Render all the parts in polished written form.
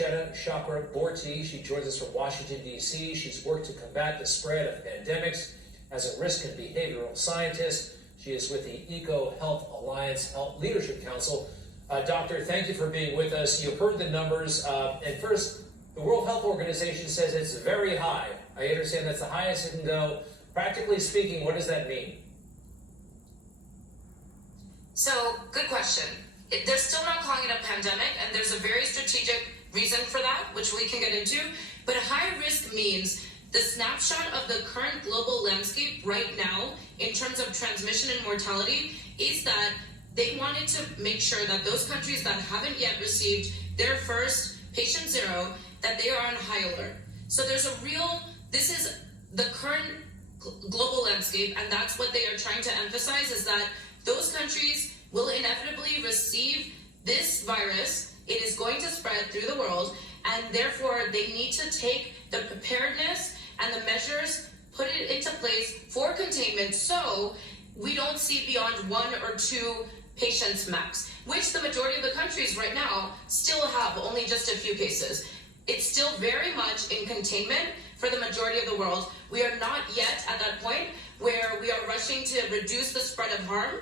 Shweta Chakraborty. She joins us from Washington, D.C. She's worked to combat the spread of pandemics as a risk and behavioral scientist. She is with the Eco Health Alliance Health Leadership Council. Doctor, thank you for being with us. You've heard the numbers. And first, the World Health Organization says it's very high. I understand that's the highest it can go. Practically speaking, what does that mean? So, good question. They're still not calling it a pandemic, and there's a very strategic reason for that, which we can get into. But high risk means the snapshot of the current global landscape right now in terms of transmission and mortality is that they wanted to make sure that those countries that haven't yet received their first patient zero, that they are on high alert. So this is the current global landscape, and that's what they are trying to emphasize, is that those countries will inevitably receive this virus. It is going to spread through the world, and therefore they need to take the preparedness and the measures, put it into place for containment so we don't see beyond 1 or 2 patients max, which the majority of the countries right now still have only just a few cases. It's still very much in containment for the majority of the world. We are not yet at that point where we are rushing to reduce the spread of harm.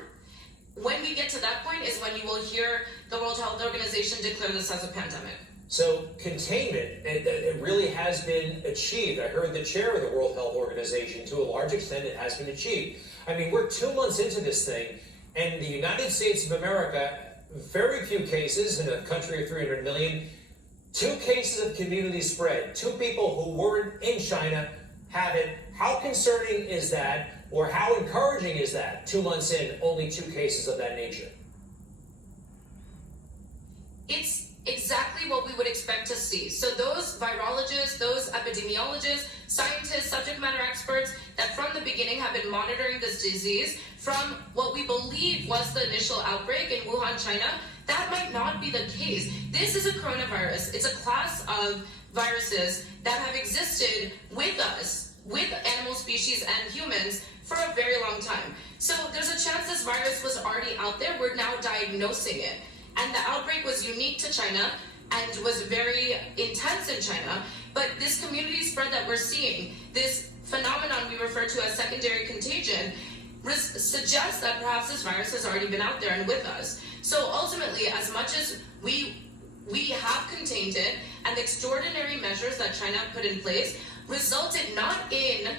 When we get to that point is when you will hear the World Health Organization declare this as a pandemic. So containment, it really has been achieved. I heard the chair of the World Health Organization, to a large extent, it has been achieved. I mean, we're 2 months into this thing, and the United States of America, very few cases in a country of 300 million, 2 cases of community spread. 2 people who weren't in China have it. How concerning is that? Or how encouraging is that, 2 months in, only 2 cases of that nature? It's exactly what we would expect to see. So those virologists, those epidemiologists, scientists, subject matter experts that from the beginning have been monitoring this disease from what we believe was the initial outbreak in Wuhan, China, that might not be the case. This is a coronavirus. It's a class of viruses that have existed with us, with animal species and humans, for a very long time. So there's a chance this virus was already out there. We're now diagnosing it. And the outbreak was unique to China and was very intense in China. But this community spread that we're seeing, this phenomenon we refer to as secondary contagion, suggests that perhaps this virus has already been out there and with us. So ultimately, as much as we have contained it, and the extraordinary measures that China put in place resulted not in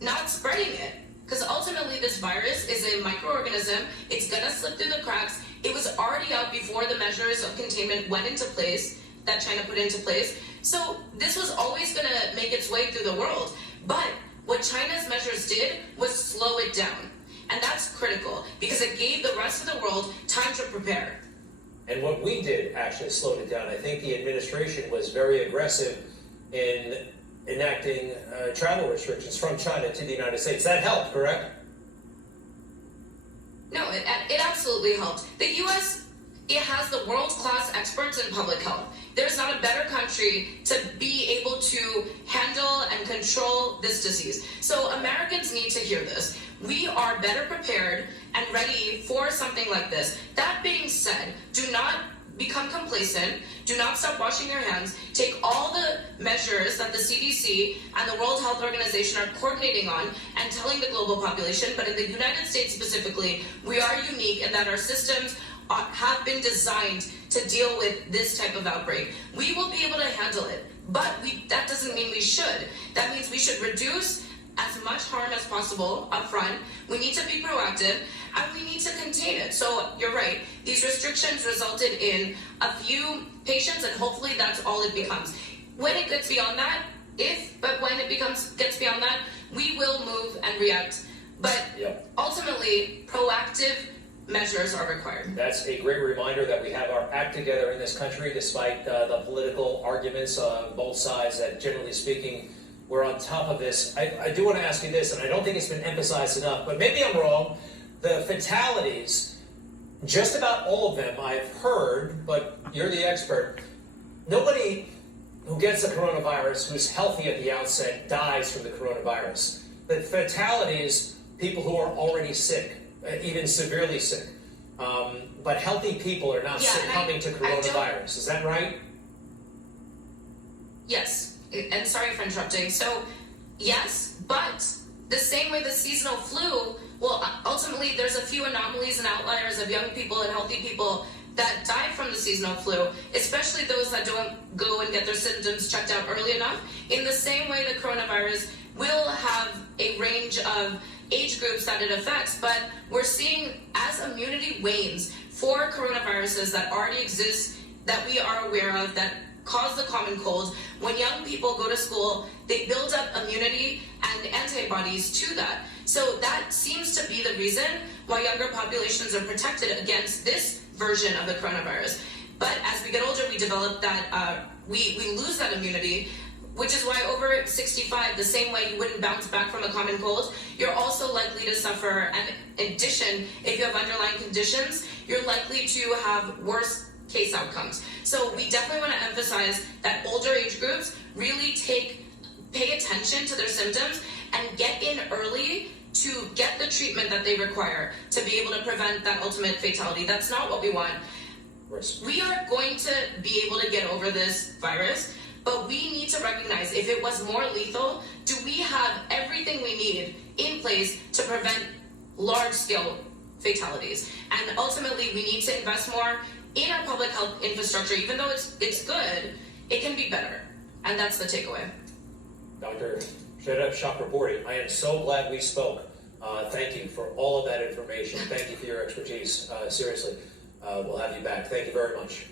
not spreading it. Because ultimately this virus is a microorganism. It's gonna slip through the cracks. It was already out before the measures of containment went into place, that China put into place. So this was always gonna make its way through the world. But what China's measures did was slow it down. And that's critical because it gave the rest of the world time to prepare. And what we did actually slowed it down. I think the administration was very aggressive in enacting travel restrictions from China to the United States. That helped, correct? No, it absolutely helped. The U.S., it has the world-class experts in public health. There's not a better country to be able to handle and control this disease. So Americans need to hear this. We are better prepared and ready for something like this. That being said, do not become complacent. Do not stop washing your hands. Take all the measures that the CDC and the World Health Organization are coordinating on and telling the global population. But in the United States specifically, we are unique in that our systems have been designed to deal with this type of outbreak. We will be able to handle it, but that doesn't mean we should. That means we should reduce as much harm as possible up front. We need to be proactive, and we need to contain it. So you're right, these restrictions resulted in a few patients, and hopefully that's all it becomes. When it gets beyond that, when it gets beyond that, we will move and react. But ultimately, proactive measures are required. That's a great reminder that we have our act together in this country, despite the political arguments on both sides, that generally speaking, we're on top of this. I do want to ask you this, and I don't think it's been emphasized enough, but maybe I'm wrong. The fatalities, just about all of them I've heard, but you're the expert, nobody who gets the coronavirus who's healthy at the outset dies from the coronavirus. The fatalities, people who are already sick, even severely sick. But healthy people are not succumbing to coronavirus. Is that right? Yes, and sorry for interrupting. So, yes, but the same way the seasonal flu, well, ultimately there's a few anomalies and outliers of young people and healthy people that die from the seasonal flu, especially those that don't go and get their symptoms checked out early enough. In the same way, the coronavirus will have a range of age groups that it affects, but we're seeing as immunity wanes for coronaviruses that already exist, that we are aware of, that cause the common cold. When young people go to school, they build up immunity and antibodies to that. So that seems to be the reason why younger populations are protected against this version of the coronavirus. But as we get older, we develop that, we lose that immunity, which is why over 65, the same way you wouldn't bounce back from a common cold, you're also likely to suffer. And in addition, if you have underlying conditions, you're likely to have worse case outcomes. So we definitely want to emphasize that older age groups really pay attention to their symptoms and get in early to get the treatment that they require to be able to prevent that ultimate fatality. That's not what we want. We are going to be able to get over this virus, but we need to recognize if it was more lethal, do we have everything we need in place to prevent large-scale fatalities? And ultimately, we need to invest more in our public health infrastructure. Even though it's good, it can be better. And that's the takeaway. Dr. Shadab Chakraborty, I am so glad we spoke. Thank you for all of that information. Thank you for your expertise. Seriously, we'll have you back. Thank you very much.